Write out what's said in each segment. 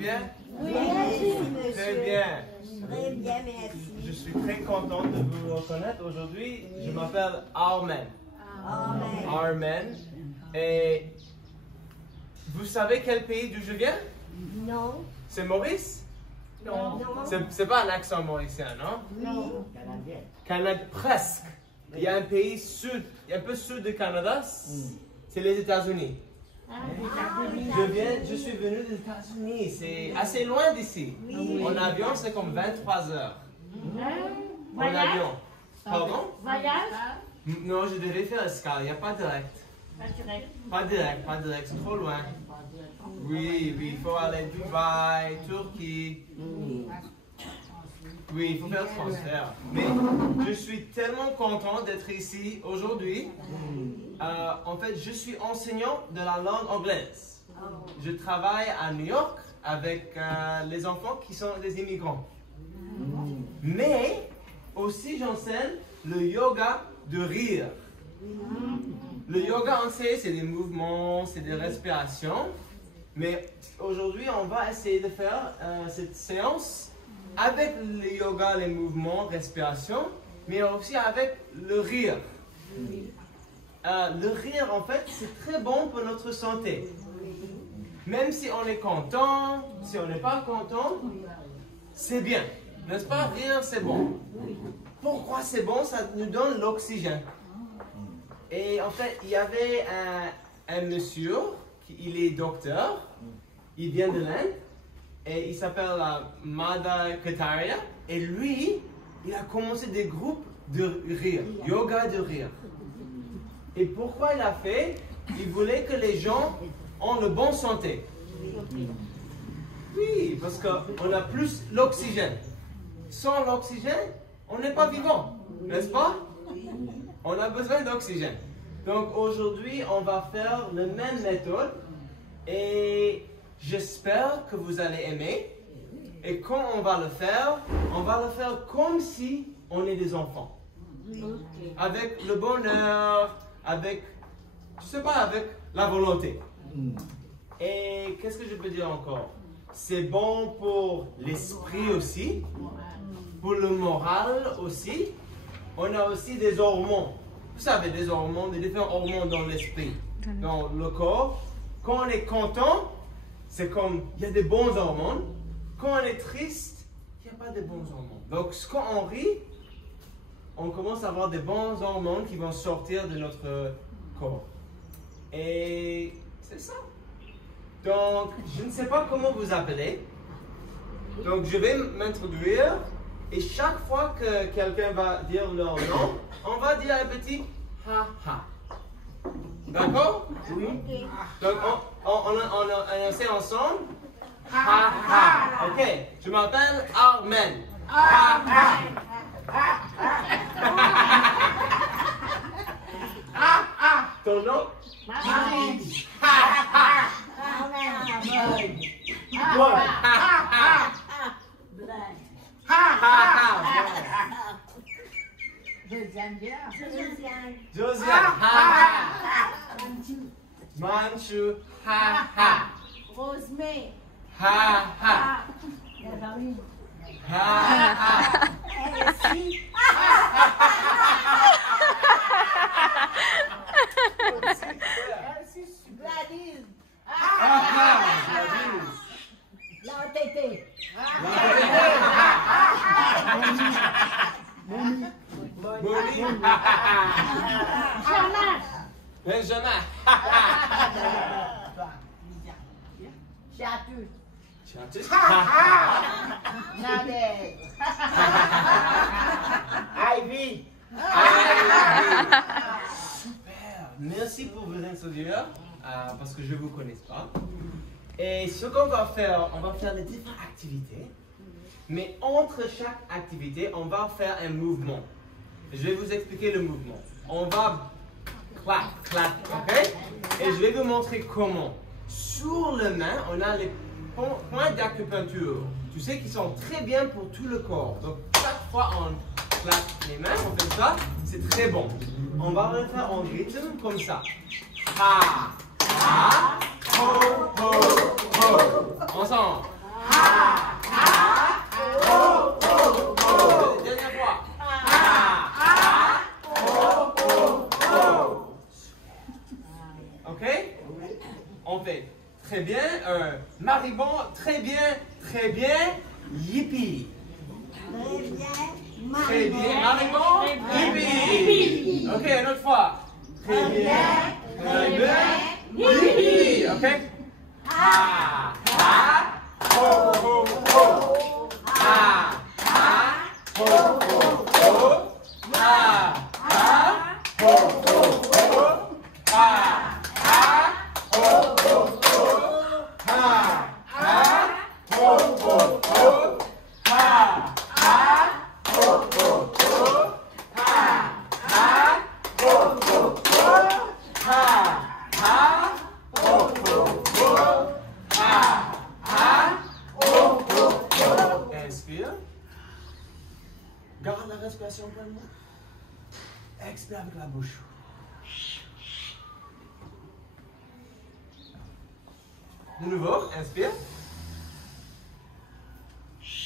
bien? Oui, monsieur. Très bien. Très bien, merci. Je suis très content de vous reconnaître aujourd'hui. Je m'appelle Armen. Amen. Armen. Et vous savez quel pays d'où je viens? Non. C'est Maurice? Non. C'est pas un accent mauricien, non? Non. Canada, presque. Il y a un pays sud, un peu sud du Canada, c'est les États-Unis. Je suis venu des États-Unis, c'est assez loin d'ici. En avion, c'est comme 23 heures. En avion. Pardon? Voyage? Non, je devais faire escale, il n'y a pas direct. Pas direct, c'est trop loin. Oui, il faut aller Dubaï, Turquie. Oui, il faut faire le transfert. Mais je suis tellement content d'être ici aujourd'hui. En fait, je suis enseignant de la langue anglaise. Je travaille à New York avec les enfants qui sont des immigrants. Mais aussi, j'enseigne le yoga de rire. Le yoga, on sait, c'est des mouvements, c'est des respirations. Mais aujourd'hui, on va essayer de faire cette séance avec le yoga, les mouvements, respiration, mais aussi avec le rire. Le rire, en fait, c'est très bon pour notre santé. Même si on est content, si on n'est pas content, c'est bien. N'est-ce pas? Rire, c'est bon. Pourquoi c'est bon? Ça nous donne l'oxygène. Et en fait, il y avait un monsieur, il est docteur, il vient de l'Inde, et il s'appelle Madha Kataria, et lui, il a commencé des groupes de rire, yoga de rire. Et pourquoi il a fait? Il voulait que les gens ont le bon santé. Oui, parce qu'on a plus l'oxygène. Sans l'oxygène, on n'est pas vivant, n'est-ce pas? On a besoin d'oxygène. Donc aujourd'hui, on va faire la même méthode et j'espère que vous allez aimer. Et quand on va le faire comme si on est des enfants. Avec le bonheur, avec, je sais pas, avec la volonté. Et qu'est-ce que je peux dire encore? C'est bon pour l'esprit aussi, pour le moral aussi. On a aussi des hormones. Vous savez, des hormones, des différents hormones dans l'esprit, dans le corps. Quand on est content, c'est comme, il y a des bons hormones. Quand on est triste, il n'y a pas de bons hormones. Donc, quand on rit, on commence à avoir des bons hormones qui vont sortir de notre corps. Et c'est ça. Donc, je ne sais pas comment vous appelez. Donc, je vais m'introduire. Et chaque fois que quelqu'un va dire leur nom, on va dire un petit ha-ha. D'accord? Oui. Donc, on essaie ensemble. Ha-ha. Ok. Je m'appelle Armen. Ha-ha. Ha-ha. Ton nom? Marie. Ha-ha. Ha-ha. Josiane. Josiane. Ha. Manchu. Ha. Rosemée. Ha. Ha. Gladys. L'entêté. Benjamin. Chatu. Nadette. Ivy. Super. Merci pour vos introduire, parce que je ne vous connais pas. Et ce qu'on va faire, on va faire les différentes activités. Mais entre chaque activité, on va faire un mouvement. Je vais vous expliquer le mouvement. On va clap, ok? Et je vais vous montrer comment. Sur le main, on a les points d'acupuncture. Tu sais qu'ils sont très bien pour tout le corps. Donc, chaque fois on claque les mains, on fait ça, c'est très bon. On va le faire en rythme comme ça. Ha, ha, ho, ho, ho. Ensemble. Maribon, très bien, yippee. Très bien, Maribon, yippee. Ok, une autre fois. Très bien, yippee. Ok. Ha, ha, ho, ho, ho. Ha, ha, ho, ho, ho. Ha, ha, ho, ho, ho. Ha, ha, ho, ho, ho. Ha, ha, ho, ho, ho. Ha, ha, ho, ho, ho. Ha, ha, ho, ho, ho. Ha, ha, ho, ho, ho. Ha, ha, ho, ho, ho. Inspire. Garde la respiration pleinement. Expire avec la bouche. De nouveau, inspire.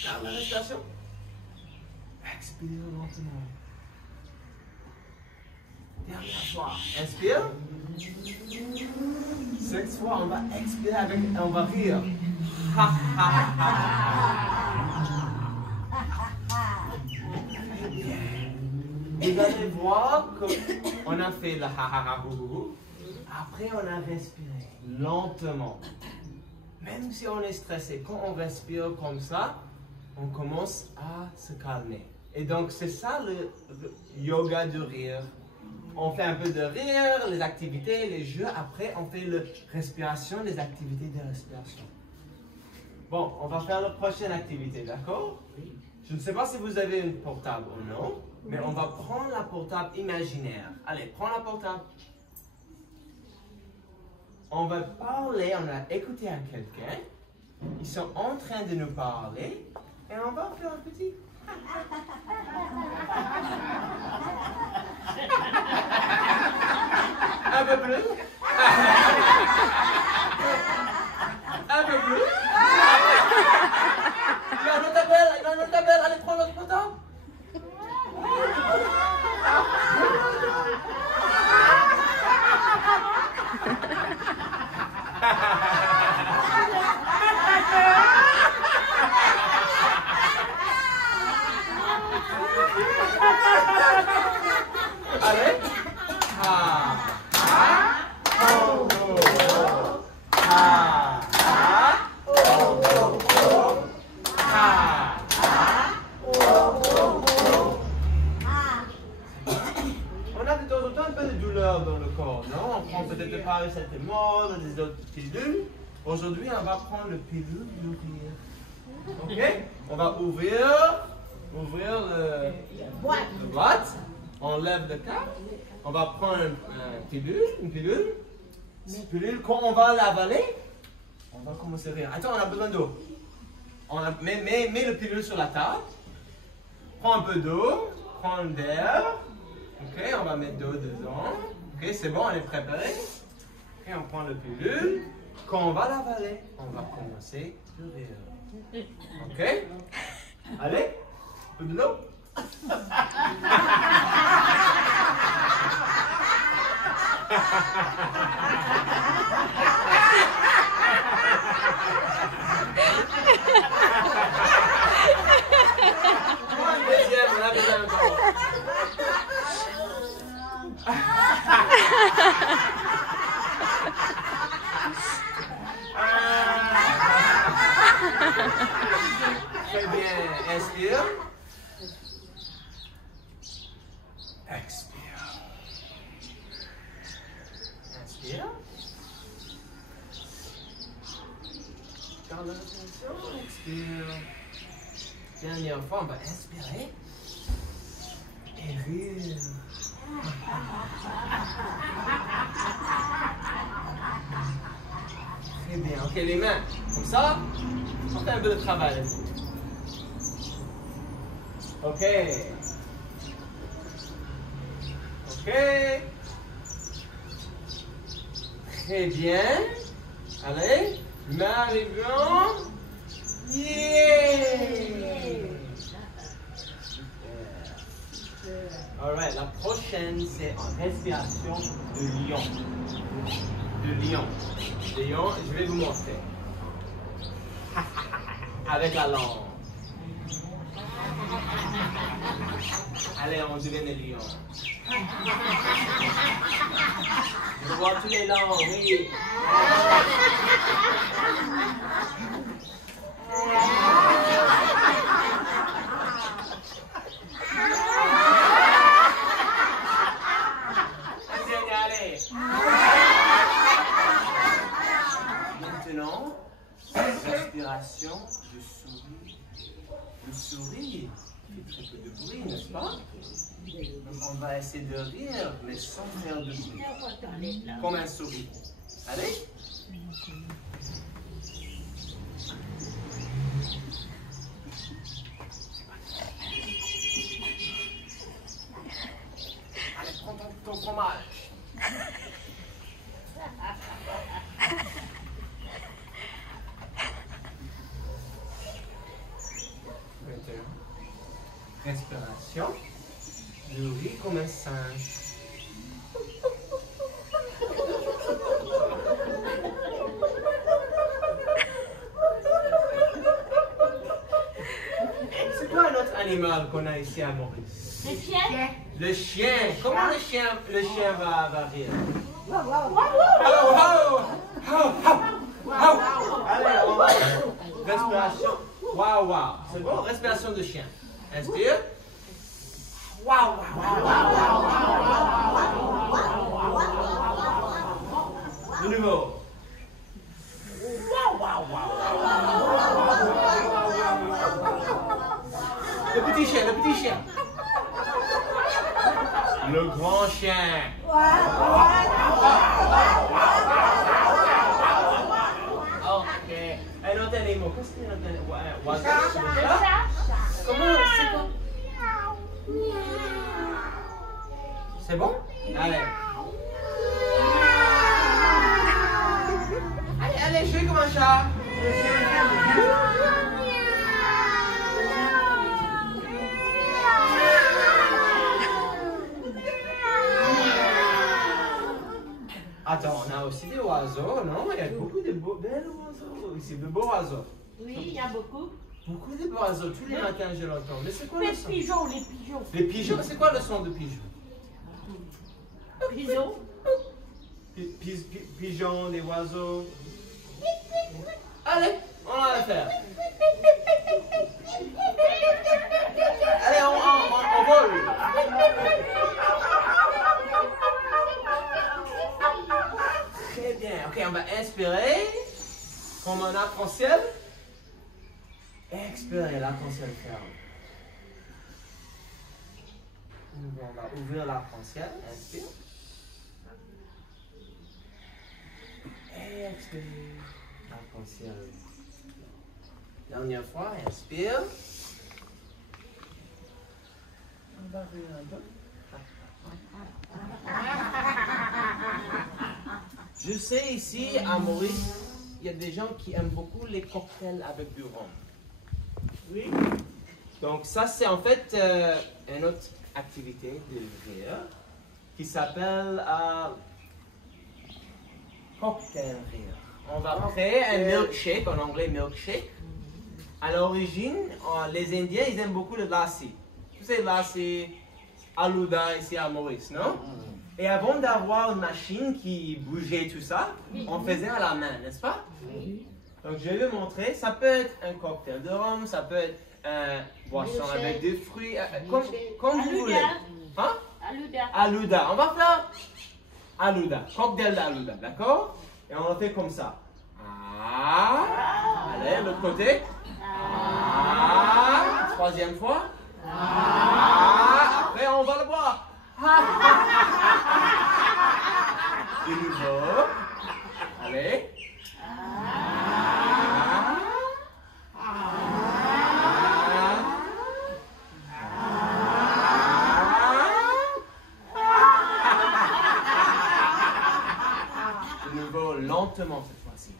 Garde la respiration. Expire lentement. Dernière fois. Inspire. 6 fois, on va expirer avec, on va rire. Ha ha ha. Et vous allez voir qu'on a fait le ha ha ha hou hou hou. Après, on a respiré lentement. Même si on est stressé, quand on respire comme ça, on commence à se calmer. Et donc, c'est ça le yoga du rire. On fait un peu de rire, les activités, les jeux. Après, on fait la respiration, les activités de respiration. Bon, on va faire la prochaine activité, d'accord? Je ne sais pas si vous avez une portable ou non, mais on va prendre la portable imaginaire. Allez, prends la portable. On va parler, on a écouté à quelqu'un. Ils sont en train de nous parler. Et on va faire un petit... Un peu plus. Un peu plus. Il y a un autre appel, allez prendre notre portable. Allez. Ha, ha, ho, ho, ho. Ha, ha, ho, ho, ho. Ha, ha, ho, ho, ho. On a de temps en temps un peu de douleur dans le corps, non? On prend peut-être le paracétamol, des autres pilules. Aujourd'hui, on va prendre le pilule du rire. Ok? On va ouvrir le boîte. On lève le cap. On va prendre une pilule. Cette pilule, quand on va l'avaler, on va commencer à rire. Attends, on a besoin d'eau. Mets le pilule sur la table. Prends un peu d'eau. Prends un verre. Ok, on va mettre d'eau dedans. Ok, c'est bon, on est préparé. Ok, on prend le pilule. Quand on va l'avaler, on va commencer à rire. Ok? Allez, un peu de l'eau. Deuxième, on a besoin encore. Très bien, inspire. Expire. Inspire. Garde la respiration, expire. Dernière fois, on va inspirer et rire. Très bien. Ok, les mains. Comme ça, on fait un peu de travail. Ok. Ok. Très bien. Allez. Maribon. Yeah. Alright, la prochaine c'est en respiration de lion. De lion. Lion, je vais vous montrer. avec la langue. Allez, on devient des lions. Je veux voir tous les langues, oui. Allez. Maintenant, respiration de souris. Le souris fait très peu de bruit, n'est-ce pas? Donc on va essayer de rire, mais sans faire de bruit. Comme un souris. Allez? Allez, prends ton fromage. Maintenant, respiration. Je ris comme un singe. C'est quoi un autre animal qu'on a ici à Maurice? Le chien. Le chien. Comment le chien va rire? Wow, wow, Allez, on va. Respiration. Waouh, waouh. C'est bon, respiration de chien. Inspire. Waouh, de nouveau. Le petit chien, le petit chien. Le grand chien. Ok. Un autre animal. Qu'est-ce qu'il y a un autre animal? Oiseau. Comment? C'est quoi? C'est bon? Allez. Allez, je fais comme un chat. Attends, on a aussi des oiseaux, non? Il y a beaucoup de belles oiseaux ici, de beaux oiseaux. Oui, il y a beaucoup. Beaucoup de beaux oiseaux, tous les matins je l'entends. Mais c'est quoi Les le son? pigeons, les pigeons. Les pigeons, c'est quoi le son de pigeon? Pigeons. Pigeons, les oiseaux. Allez, on va le faire. Allez, on vole. Très bien. Ok, on va inspirer comme un arc-en-ciel. Expirer, l'arc-en-ciel ferme. On va ouvrir l'arc-en-ciel. Inspire. Expire. Arc-en-ciel. Dernière fois, inspire. On va rire un peu. Je sais ici à Maurice, il y a des gens qui aiment beaucoup les cocktails avec du rhum. Oui. Donc ça c'est en fait une autre activité de rire qui s'appelle cocktail rire. On va créer un milkshake, en anglais milkshake. À l'origine, les Indiens ils aiment beaucoup le lassi. Tu sais, lassi, aluda ici à Maurice, non? Et avant d'avoir une machine qui bougeait tout ça, on faisait à la main, n'est-ce pas? Donc je vais vous montrer, ça peut être un cocktail de rhum, ça peut être une boisson avec des fruits, comme vous voulez. Hein? Aluda. Aluda, on va faire aluda, cocktail d'aluda, d'accord? Et on le fait comme ça. Ah, allez, l'autre côté. Ah, troisième fois. Ah, après on va le boire. De nouveau. Allez. De nouveau, lentement cette fois-ci.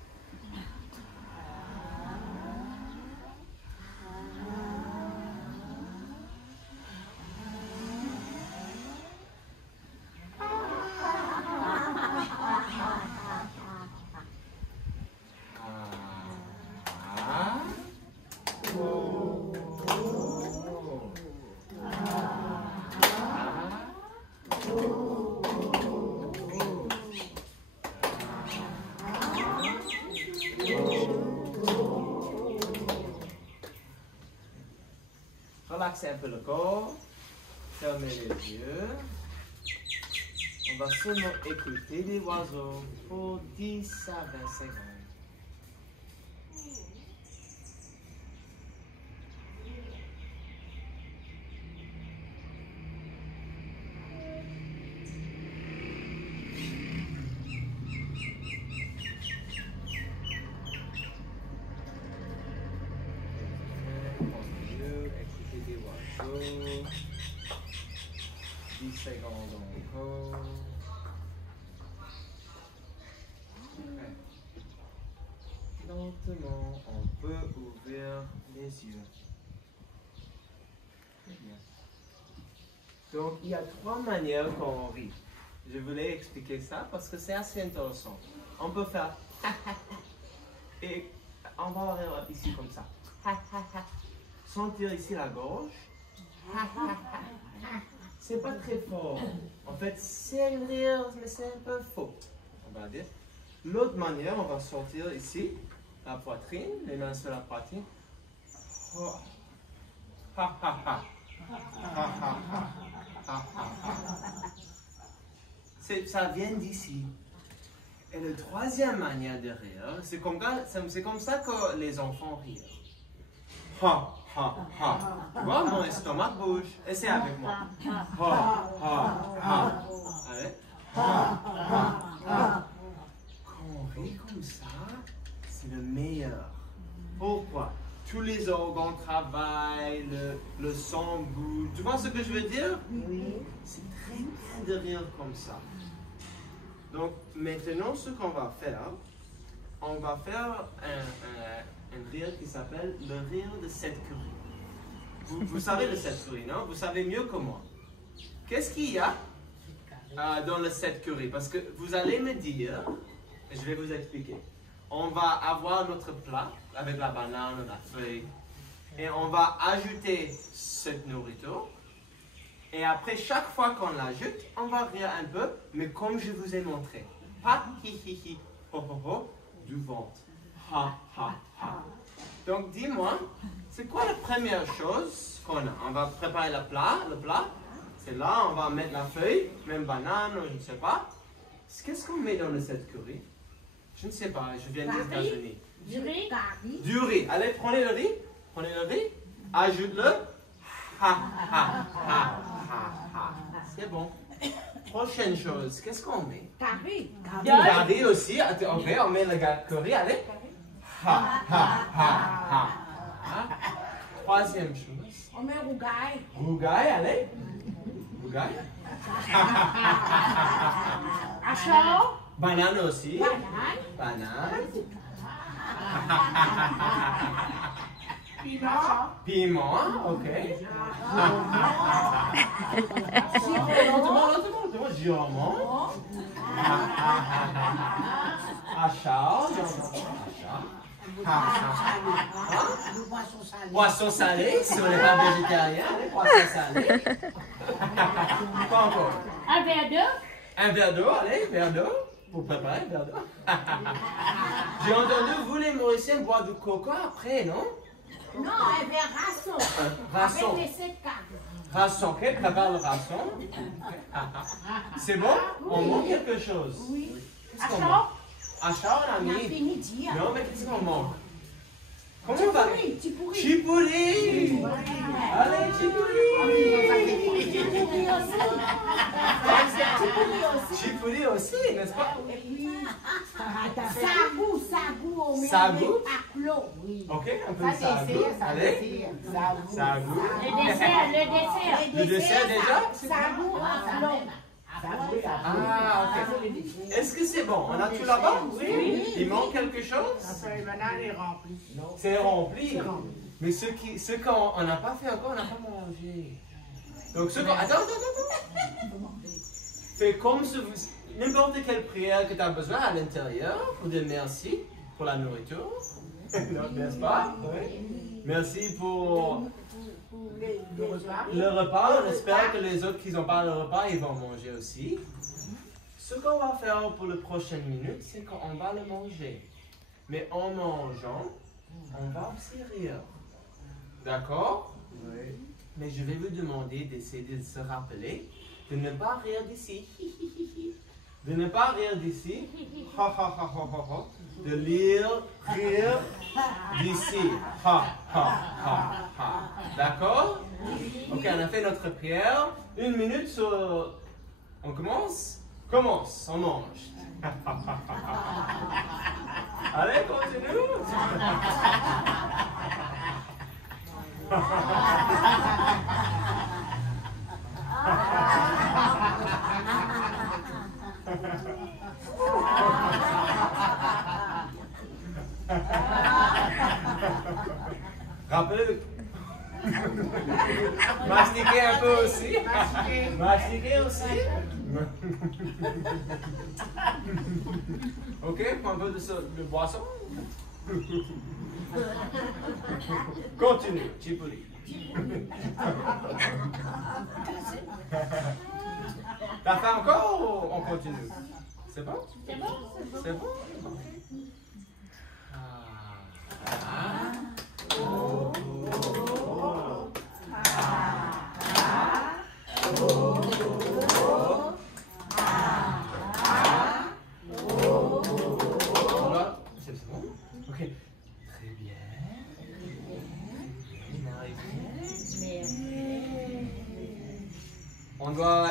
relaxez un peu le corps. Fermez les yeux. On va seulement écouter les oiseaux pour 10 à 20 secondes. Écoutez les oiseaux. 10 secondes encore. Lentement, on peut ouvrir les yeux. Très bien. Donc, il y a 3 manières qu'on rit. Je voulais expliquer ça parce que c'est assez intéressant. On peut faire et on va rire ici comme ça. Sentir ici la gorge. C'est pas très fort. En fait, c'est un rire, mais c'est un peu faux. On va dire. L'autre manière, on va sortir ici, la poitrine, les mains sur la poitrine. Oh. Ha ha ha. Ha ha ha. Ha ha ha. Ça vient d'ici. Et la troisième manière de rire, c'est comme ça que les enfants rient. Ha ha ha. Tu vois, mon estomac bouge. Essaye avec moi. Ha ha ha. Allez. Ha ha ha. Quand on rit comme ça, c'est le meilleur. Pourquoi? Tous les organes travaillent, le sang bouge. Tu vois ce que je veux dire? Oui. C'est très bien de rire comme ça. Donc, maintenant, ce qu'on va faire, on va faire un rire qui s'appelle le rire de cette curry. Vous savez le 7 curry, non? Vous savez mieux que moi. Qu'est-ce qu'il y a dans le 7 curry? Parce que vous allez me dire, et je vais vous expliquer. On va avoir notre plat avec la banane, la feuille, et on va ajouter cette nourriture. Et après, chaque fois qu'on l'ajoute, on va rire un peu, mais comme je vous ai montré. Pas hi hi hi, ho ho ho, du ventre. Ha ha ha. Donc dis-moi, c'est quoi la première chose qu'on a? On va préparer le plat. C'est là, on va mettre la feuille, même banane, je ne sais pas. Qu'est-ce qu'on met dans le 7 curry? Je ne sais pas, je viens des États-Unis. Du riz. Du riz. Allez, prenez le riz. Ajoute-le. Ha ha ha ha ha. C'est bon. Prochaine chose, qu'est-ce qu'on met? Curry. Du curry aussi. Ok, on met le curry, allez. Ha ha ha ha. Troisième chose. On met rougaille. Rougaille, allez. Rougaille. Achou. Banane aussi. Banane. Banane. Piment. Piment, ok. Lentement, jurement. Achard. Poisson salé, si on n'est pas végétarien, poisson salé. Pas encore. Un verre d'eau. Un verre d'eau, allez, verre d'eau. Pour préparer un verre d'eau. J'ai entendu, vous les Mauriciens boire du coca après, non? Non, un verre rasson. Rasson. Avec les 7 cartes. Rasson, ok, prépare le rasson. C'est bon? On manque quelque chose. Oui. Qu'est-ce qu'on manque? Achard, on a On a mis. fini d'hier. Non, mais qu'est-ce qu'on manque? Comment on va? Tipouri. Chipouli! Allez, chipouli! Chipouli aussi, n'est-ce pas? Sagou, on met Sagou? à clos. Oui. Ok, un peu de sagou. Allez, sagou. Le dessert déjà? Sagou à clos. Ah, ok. Est-ce que c'est bon? On a tout là-bas? Oui. Il manque quelque chose? C'est rempli. Mais ce qu'on n'a pas fait encore, on n'a pas mangé. Donc, attends. Fais comme n'importe quelle prière que tu as besoin à l'intérieur pour dire merci pour la nourriture. N'est-ce pas? Oui. Merci pour le repas. On espère que les autres qui n'ont pas le repas, ils vont manger aussi. Ce qu'on va faire pour les prochaines minutes, c'est qu'on va le manger. Mais en mangeant, on va aussi rire. D'accord? Oui. Mais je vais vous demander d'essayer de se rappeler de ne pas rire d'ici. De ne pas rire d'ici. De rire d'ici. D'accord? Ok, on a fait notre prière. 1 minute sur... On commence? Commence, on mange. Allez, continue. Rappelez-vous. Mastiquer un peu aussi. Mastiquer aussi. Ok, prends un peu de boisson. Continue, Chipoli. T'as fait encore ou on continue? C'est bon? C'est bon? C'est bon? C'est bon? Ok. Très bien. On doit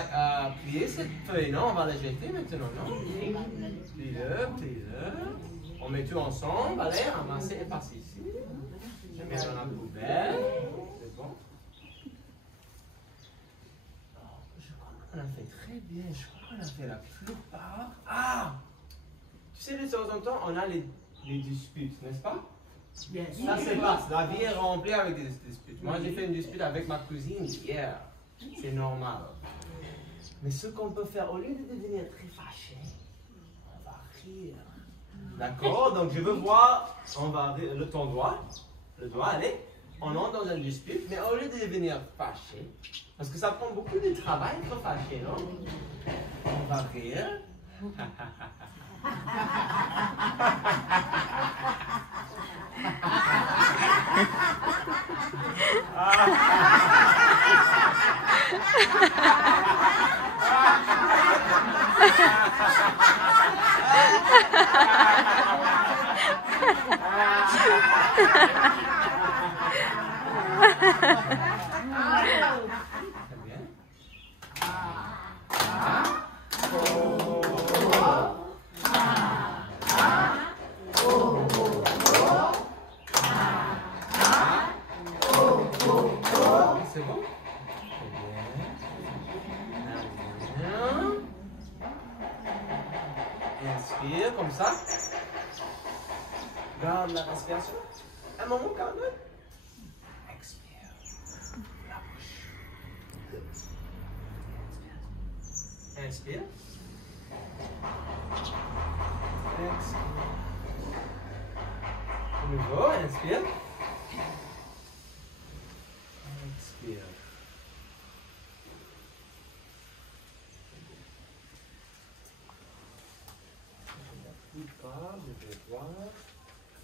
plier cette feuille, non? On va la jeter maintenant, non? Plie-le, plie-le. On met tout ensemble. Allez, ramassez et passez ici. Je mets dans la poubelle. C'est bon? Je crois qu'on a fait très bien. Je crois qu'on a fait la plupart. Ah! Tu sais, de temps en temps, on a les disputes, n'est-ce pas? Ça se passe. La vie est remplie avec des disputes. Moi, j'ai fait une dispute avec ma cousine hier. C'est normal. Mais ce qu'on peut faire, au lieu de devenir très fâché, on va rire. D'accord? Donc, je veux voir, on va rire, ton doigt, le doigt, allez, on entre dans une dispute, mais au lieu de devenir fâché, parce que ça prend beaucoup de travail être fâché, non? On va rire. C'est bon? Inspire comme ça. Garde la respiration. Un moment, calme. Expire. La bouche. Inspire. Expire. De nouveau, inspire. Expire. Je vais voir.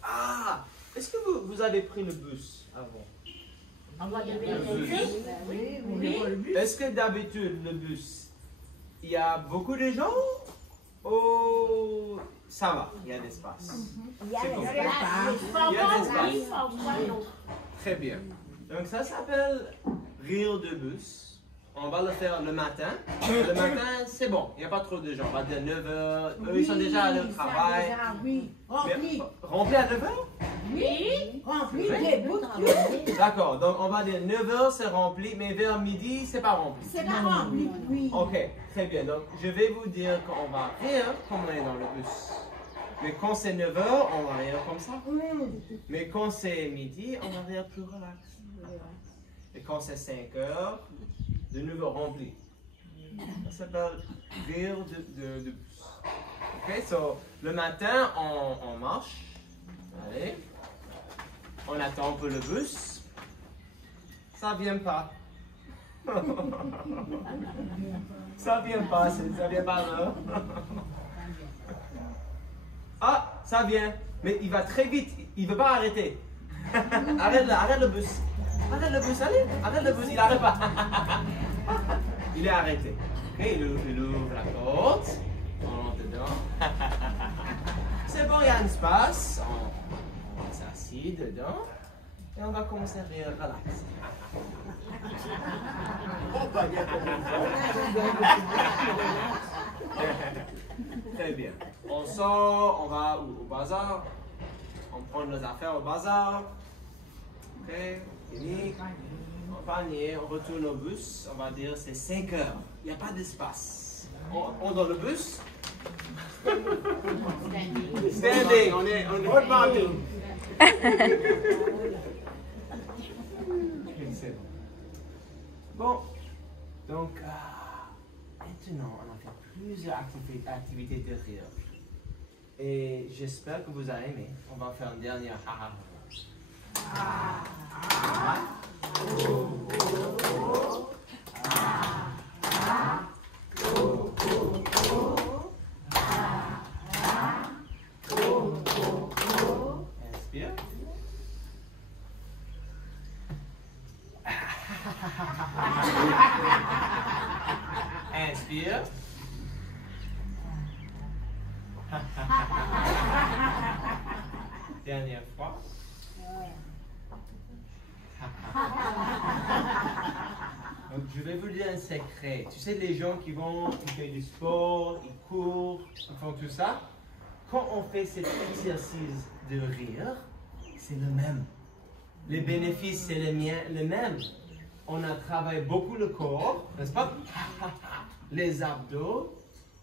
Ah! Est-ce que vous avez pris le bus avant? On va devenir oui. Est-ce que d'habitude, le bus, il y a beaucoup de gens? Ou ça va, il y a l'espace? Il y a C'est comme ça. l'espace. Il y a l'espace. Très bien. Donc ça s'appelle rire de bus. On va le faire le matin. Le matin, c'est bon. Il n'y a pas trop de gens. On va dire 9h. Eux, ils sont déjà à leur travail. Oui, rempli. Rempli à 9h? Oui, rempli, Oui. les bouts. D'accord. Donc on va dire 9h, c'est rempli. Mais vers midi, c'est pas rempli. C'est pas rempli, oui. Ok, très bien. Donc je vais vous dire qu'on va rire comme on est dans le bus. Mais quand c'est 9h, on va rire comme ça. Mais quand c'est midi, on va rire plus relax. Et quand c'est 5h, de nouveau rempli. Ça s'appelle rire de bus. Ok, so le matin, on marche. Allez. On attend pour le bus. Ça vient pas. Ça vient pas, ça vient pas là. Ah, ça vient. Mais il va très vite. Il ne veut pas arrêter. Arrête là, arrête le bus. Arrête le bus, allez. Arrête le bus, il n'arrête pas. Il est arrêté. Ok, il ouvre la porte. On rentre dedans. C'est bon, il y a un espace. On s'assied dedans. Et on va commencer à rire, relax. Très bien. On sort, on va au bazar. On prend nos affaires au bazar. Ok, fini. On panier, on retourne au bus. On va dire c'est 5 heures. Il n'y a pas d'espace. On dans le bus. Standing. On est c'est bon. Donc, maintenant, on a fait plusieurs activités de rire. Et j'espère que vous avez aimé. On va faire une dernière. Inspire. Inspire. Dernière fois. Donc, je vais vous dire un secret. Tu sais, les gens qui vont, ils font du sport, ils courent, ils font tout ça. Quand on fait cet exercice de rire, c'est le même. Les bénéfices, c'est le même. On a travaillé beaucoup le corps, n'est-ce pas? Les abdos.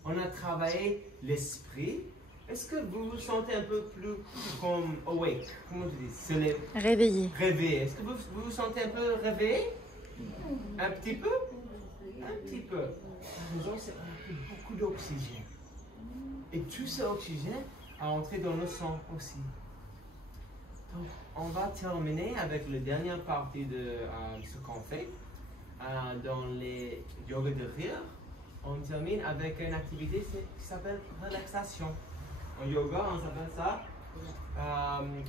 On a travaillé l'esprit. Est-ce que vous vous sentez un peu plus comme awake? Comment tu dis? Réveillé. Réveillé. Est-ce que vous vous sentez un peu réveillé? Un petit peu? Un petit peu. La raison, c'est qu'on a pris beaucoup d'oxygène. Et tout cet oxygène a entré dans le sang aussi. Donc, on va terminer avec la dernière partie de ce qu'on fait. Dans les yoga de rire, on termine avec une activité qui s'appelle relaxation. En yoga, on s'appelle ça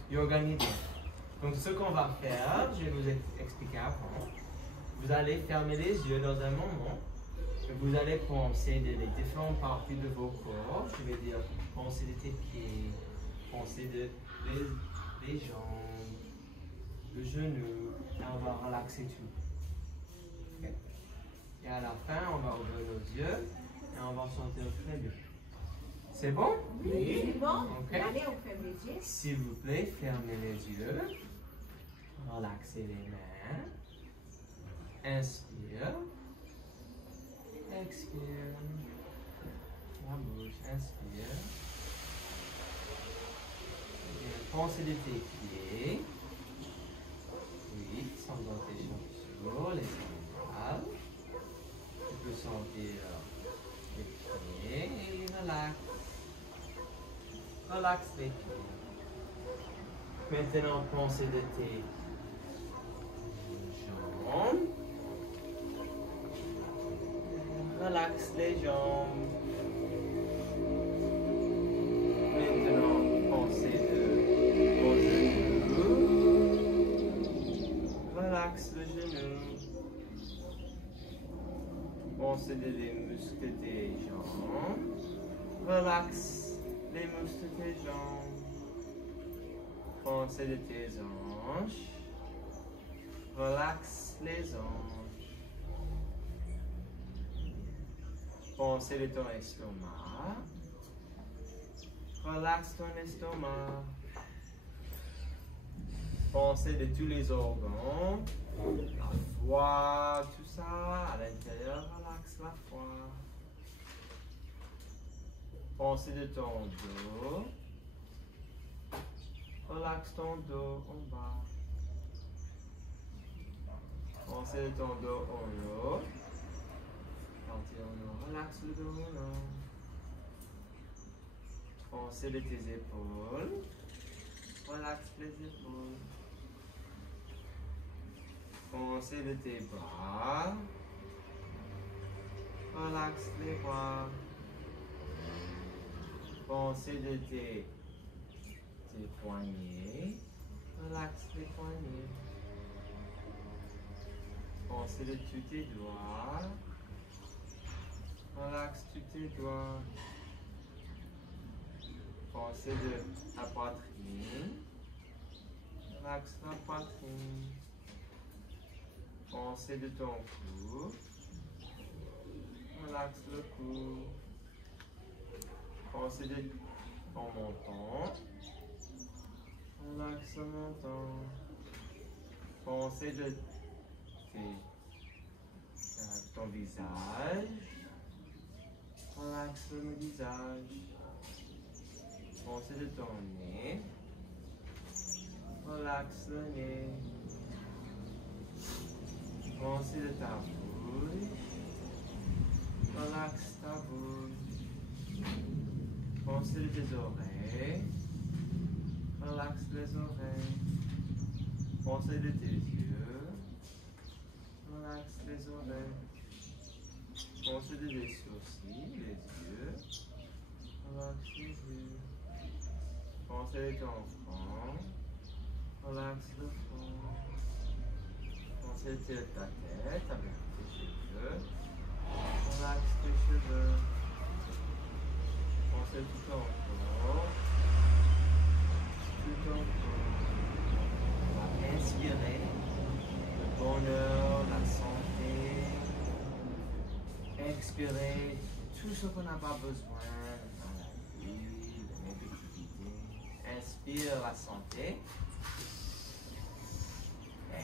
yoga nidra. Donc, ce qu'on va faire, je vais vous expliquer après. Vous allez fermer les yeux dans un moment. Vous allez penser des différentes parties de vos corps. Je vais dire, pensez de tes pieds, pensez des jambes, le genou. Et on va relaxer tout. Okay. Et à la fin, on va ouvrir nos yeux et on va sentir très bien. C'est bon? Oui, c'est bon. Okay. Allez, on ferme les yeux. S'il vous plaît, fermez les yeux. Relaxez les mains. Inspire. Expire. La bouche. Inspire. Bien, pensez de tes pieds. Oui, sans tes chaussures, les sandales. Tu peux sentir les pieds et relax. Relax les pieds. Maintenant, pensez de tes jambes. Relax les jambes. Maintenant, pensez de vos genoux. Relax le genou. Pensez des muscles des jambes. Relax les muscles des jambes. Pensez de tes hanches. Relax les hanches. Pensez de ton estomac. Relax ton estomac. Pensez de tous les organes. La foie, tout ça. À l'intérieur, relax la foie. Pensez de ton dos. Relax ton dos en bas. Pensez de ton dos en haut. Partie en haut. Relax le dos en haut. Pensez de tes épaules. Relax les épaules. Pensez de tes bras. Relax les bras. Pensez de tes poignets. Relax les poignets. Pensez de tous tes doigts. Relaxe tous tes doigts. Pensez de la poitrine. Relaxe la poitrine. Pensez de ton cou. Relaxe le cou. Pensez de ton menton. Relaxe le menton. Pensez de ton visage. Relaxe le visage. Pensez de ton nez. Relaxe le nez. Pensez de ta bouche. Relaxe ta bouche. Pensez de tes oreilles. Relaxe les oreilles. Pensez de tes yeux. Relaxe les oreilles. Pensez de tes sourcils, les yeux. Relaxe les yeux. Pensez de ton front. Relaxe le front. Pensez de ta tête avec tes cheveux. Relaxe tes cheveux. Pensez tout ton corps. Tout ton corps. On va inspirer le bonheur, la santé. Expirer tout ce qu'on n'a pas besoin dans la vie, la négativité. Inspire la santé.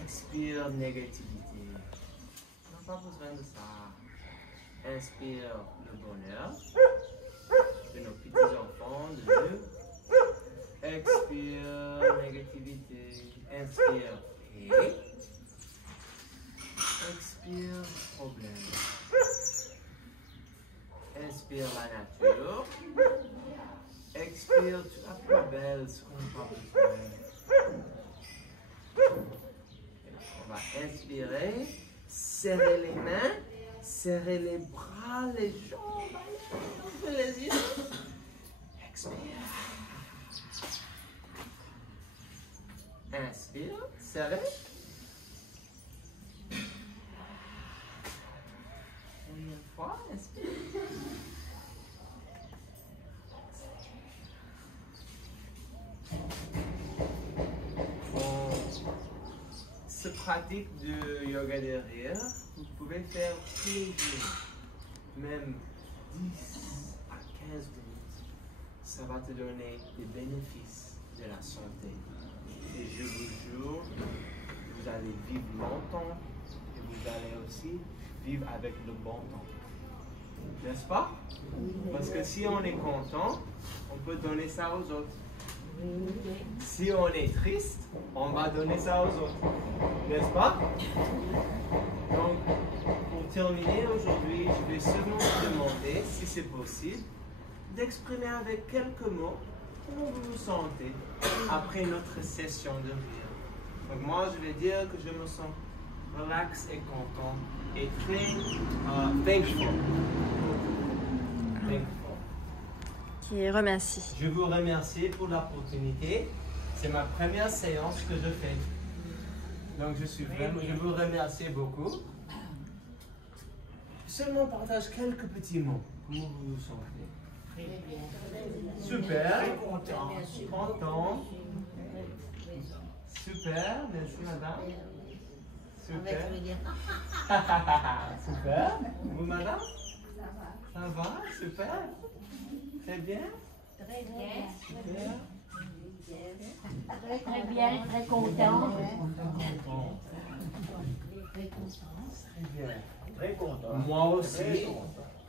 Expire négativité. On n'a pas besoin de ça. Inspire le bonheur de nos petits enfants, de nous. Expire négativité. Inspire paix. Expire problème. Inspire la nature. Expire tout la plus belle, ce qu'on n'a pas besoin. On va inspirer, serrer les mains, serrer les bras, les jambes, les yeux. Expire. Inspire, serrez. Une fois, inspire. Ce pratique de yoga de rire, vous pouvez faire tous les jours, même 10 à 15 minutes. Ça va te donner des bénéfices de la santé. Et je vous jure, vous allez vivre longtemps et vous allez aussi vivre avec le bon temps. N'est-ce pas? Parce que si on est content, on peut donner ça aux autres. Si on est triste, on va donner ça aux autres. N'est-ce pas? Donc, pour terminer aujourd'hui, je vais seulement vous demander, si c'est possible, d'exprimer avec quelques mots comment vous vous sentez après notre session de rire. Donc moi, je vais dire que je me sens relax et content et très thankful. Qui remercie. Je vous remercie pour l'opportunité. C'est ma première séance que je fais. Donc je vous remercie beaucoup. Seulement partage quelques petits mots. Comment vous vous sentez? Très bien. Super. Très content. Content. Super. Merci madame. Super. Super. Vous madame? Ça va? Super. Très bien. Très bien. Super. Très bien, très content. Content. Très bien. Très content. Moi aussi.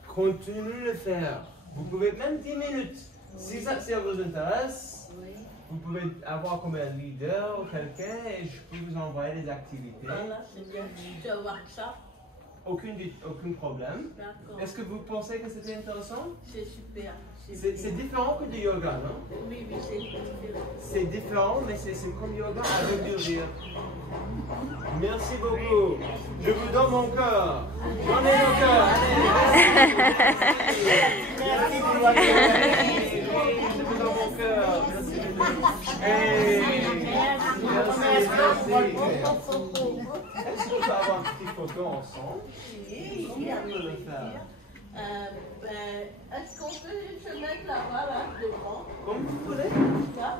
Continuez de le faire. Vous pouvez même 10 minutes. Si ça vous intéresse, vous pouvez avoir comme un leader ou quelqu'un et je peux vous envoyer des activités. Voilà, c'est bien. Tu vas voir ça. Aucun problème. D'accord. Est-ce que vous pensez que c'était intéressant? C'est super. C'est différent que du yoga, non? Oui, oui, c'est différent. C'est différent, mais c'est comme yoga avec du rire. Merci beaucoup. Je vous donne mon cœur. Donnez mon cœur. Merci pour votre aide. Je vous donne mon cœur. Merci. Hey. Merci. Est-ce que je peux avoir un petit photo ensemble. Oui, Comment on peut le faire? Est-ce qu'on peut se mettre là-bas, là, devant? Comme vous voulez. Là,